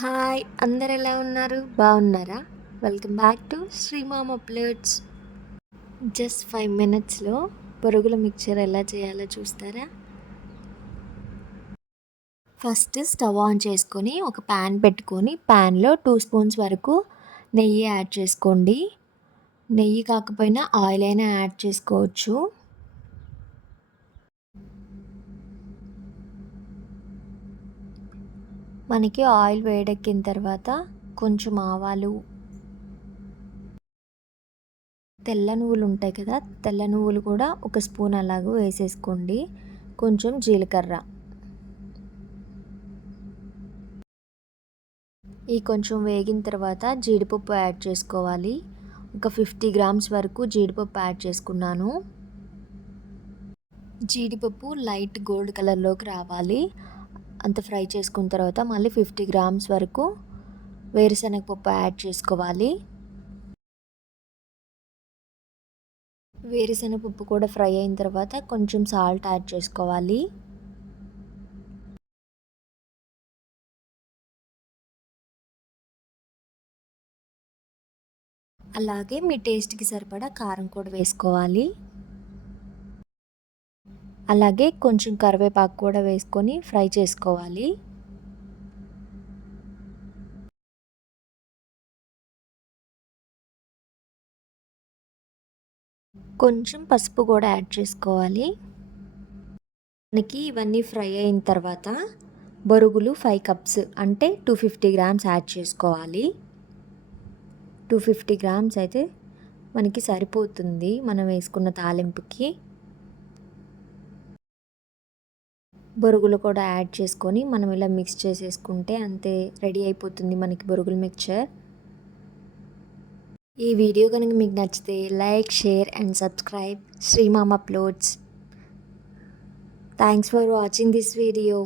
Hi! అందరు ఎలా ఉన్నారు? బాగున్నారా? Welcome back to Srimama plates. Just 5 మినిట్స్‌లో బొరుగుల మిక్చర్ ఎలా చేయాలో చూస్తారా? ఫస్ట్ స్టవ్ ఆన్ చేసుకొని ఒక ప్యాన్ పెట్టుకొని ప్యాన్‌లో 2 స్పూన్స్ వరకు నెయ్యి యాడ్ చేసుకోండి. నెయ్యి కాకపోయినా ఆయిల్ అయినా యాడ్ చేసుకోవచ్చు. మనకి ఆయిల్ వేడెక్కిన తర్వాత కొంచెం ఆవాలు, తెల్ల నువ్వులు ఉంటాయి కదా, తెల్ల నువ్వులు కూడా ఒక స్పూన్ అలాగూ వేసేసుకోండి. కొంచెం జీలకర్ర, ఈ కొంచెం వేగిన తర్వాత జీడిపప్పు యాడ్ చేసుకోవాలి. ఒక 50 గ్రామ్స్ వరకు జీడిపప్పు యాడ్ చేసుకున్నాను. జీడిపప్పు లైట్ గోల్డ్ కలర్లోకి రావాలి. అంత ఫ్రై చేసుకున్న తర్వాత మళ్ళీ 50 గ్రామ్స్ వరకు వేరుశనగపప్పు యాడ్ చేసుకోవాలి. వేరుశనగపప్పు కూడా ఫ్రై అయిన తర్వాత కొంచెం సాల్ట్ యాడ్ చేసుకోవాలి. అలాగే మీ టేస్ట్కి సరిపడా కారం కూడా వేసుకోవాలి. అలాగే కొంచెం కరివేపాకు కూడా వేసుకొని ఫ్రై చేసుకోవాలి. కొంచెం పసుపు కూడా యాడ్ చేసుకోవాలి. మనకి ఇవన్నీ ఫ్రై అయిన తర్వాత బొరుగులు 5 కప్స్ అంటే 250 గ్రామ్స్ యాడ్ చేసుకోవాలి. 250 గ్రామ్స్ అయితే మనకి సరిపోతుంది మనం వేసుకున్న తాలింపుకి. బొరుగులు కూడా యాడ్ చేసుకొని మనం ఇలా మిక్స్ చేసేసుకుంటే అంతే, రెడీ అయిపోతుంది మనకి బొరుగుల మిక్చర్. ఈ వీడియో కనుక మీకు నచ్చితే like, share and subscribe Srimama uploads. Thanks for watching this video.